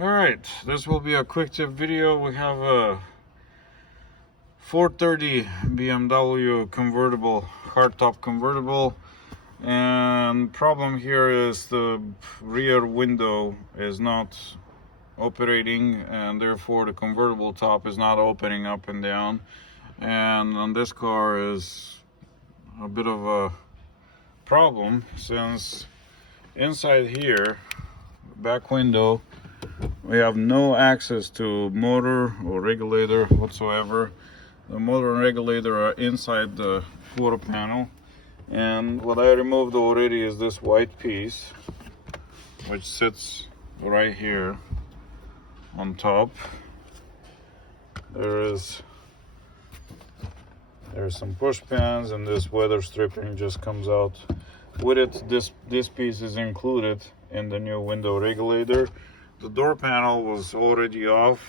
Alright, this will be a quick tip video. We have a 430 BMW convertible, hardtop convertible, and problem here is the rear window is not operating, and therefore the convertible top is not opening up and down. And on this car is a bit of a problem, since inside here, back window, we have no access to motor or regulator whatsoever. The motor and regulator are inside the quarter panel, and what I removed already is this white piece, which sits right here on top. There's some push pins, and this weather stripping just comes out with it. This piece is included in the new window regulator. The door panel was already off.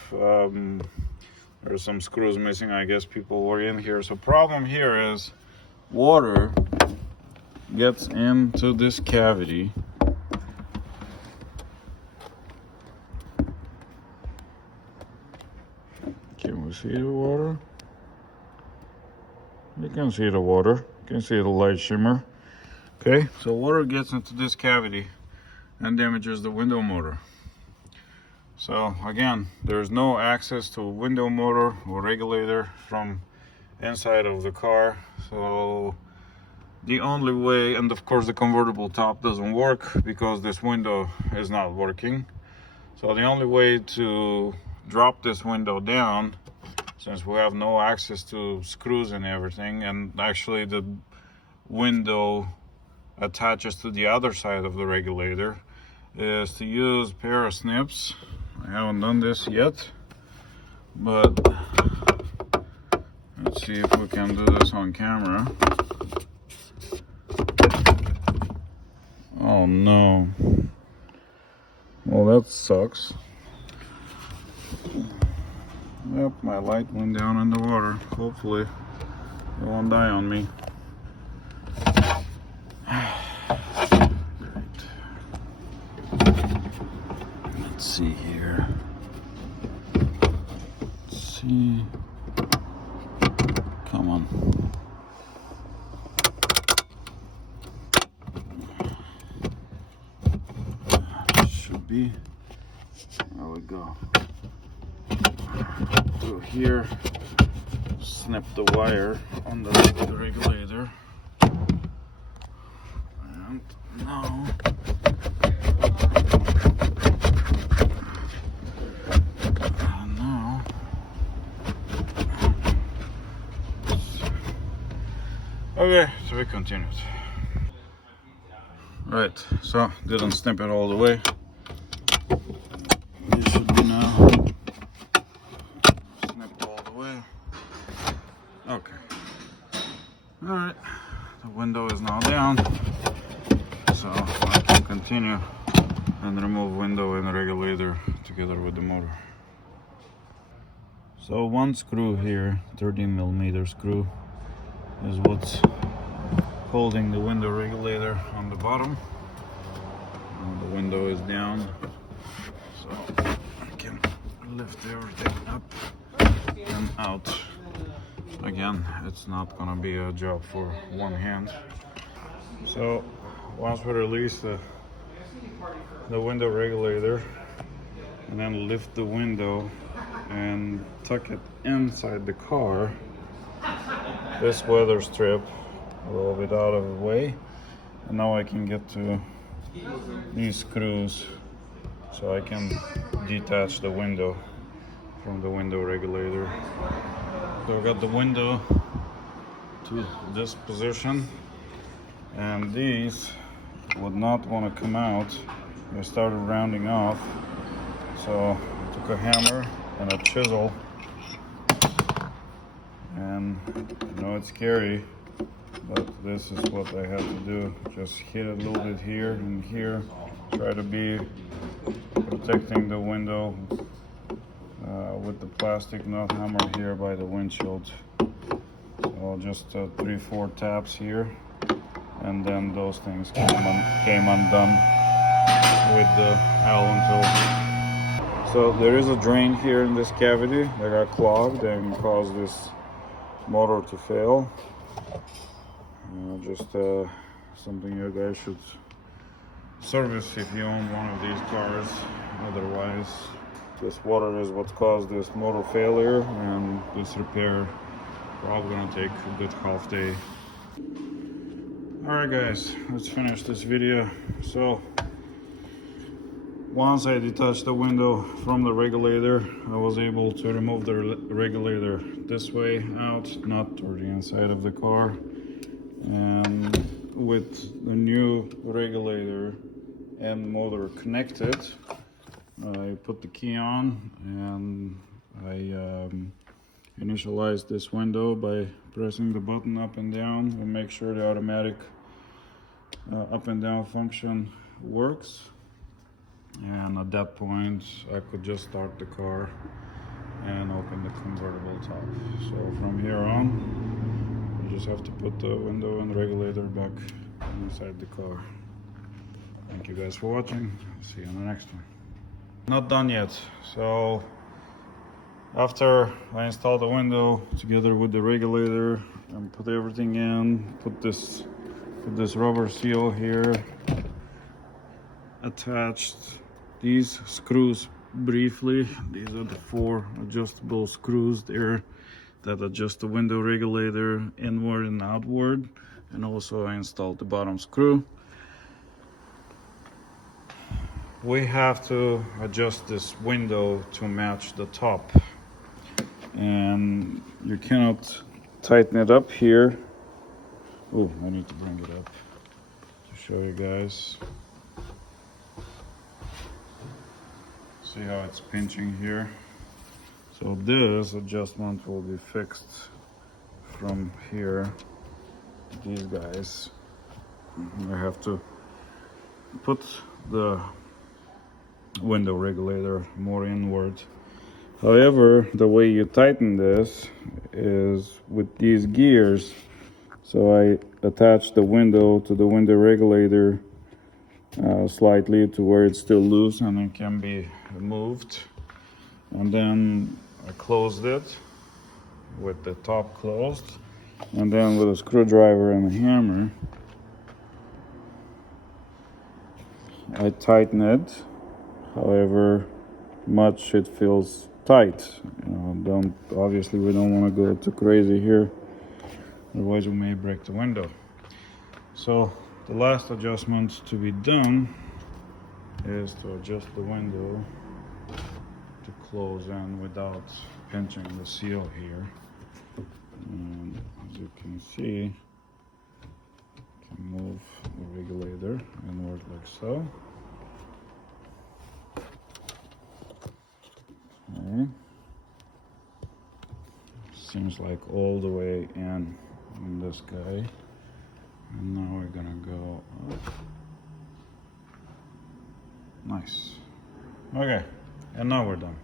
There's some screws missing. I guess people were in here. So problem here is water gets into this cavity. Can we see the water? You can see the water. You can see the light shimmer. Okay, so water gets into this cavity and damages the window motor. So again, there's no access to window motor or regulator from inside of the car. So the only way, and of course the convertible top doesn't work because this window is not working. So the only way to drop this window down, since we have no access to screws and everything, and actually the window attaches to the other side of the regulator, is to use a pair of snips. I haven't done this yet, but let's see if we can do this on camera. Oh no. Well, that sucks. Yep, my light went down in the water. Hopefully it won't die on me. Let's see here. Let's see. Come on. Should be. There we go. Through here, snip the wire on the regulator. And now okay, so we continued. Right, so didn't snip it all the way. It should be now snipped all the way. Okay. Alright, the window is now down, so I can continue and remove window and regulator together with the motor. So one screw here, 13mm screw, is what's holding the window regulator on the bottom. And the window is down, so I can lift everything up and out. Again, it's not gonna be a job for one hand. So once we release the window regulator and then lift the window and tuck it inside the car, this weather strip a little bit out of the way, and now I can get to these screws so I can detach the window from the window regulator. So I got the window to this position, and these would not want to come out. They started rounding off, so I took a hammer and a chisel, and I know it's scary, but this is what I had to do. Just hit it a little bit here and here, try to be protecting the window with the plastic nut hammer here by the windshield. So just 3-4 taps here, and then those things came undone with the Allen tool. So there is a drain here in this cavity that got clogged and caused this motor to fail. Just something you guys should service if you own one of these cars. Otherwise, this water is what caused this motor failure, and this repair probably gonna take a good half day. Alright guys, let's finish this video. So once I detached the window from the regulator, I was able to remove the regulator this way out, not toward the inside of the car. And with the new regulator and motor connected, I put the key on and I initialized this window by pressing the button up and down and make sure the automatic up and down function works. And at that point I could just start the car and open the convertible top. So from here on, you just have to put the window and regulator back inside the car. Thank you guys for watching. See you on the next one. Not done yet. So after I installed the window together with the regulator and put everything in, put this rubber seal here, attached these screws briefly. These are the 4 adjustable screws there that adjust the window regulator inward and outward, and also I installed the bottom screw. We have to adjust this window to match the top, and you cannot tighten it up here. Oh, I need to bring it up to show you guys. See how it's pinching here? So this adjustment will be fixed from here. These guys, I have to put the window regulator more inward. However, the way you tighten this is with these gears. So I attach the window to the window regulator slightly to where it's still loose and it can be moved. And then I closed it with the top closed. And then with a screwdriver and a hammer, I tighten it. However much it feels tight. Obviously we don't want to go too crazy here, otherwise we may break the window. So the last adjustment to be done is to adjust the window to close in without pinching the seal here. And as you can see, you can move the regulator inward like so. Okay. Seems like all the way in this guy. And now we're gonna go up. Nice. Okay, and now we're done.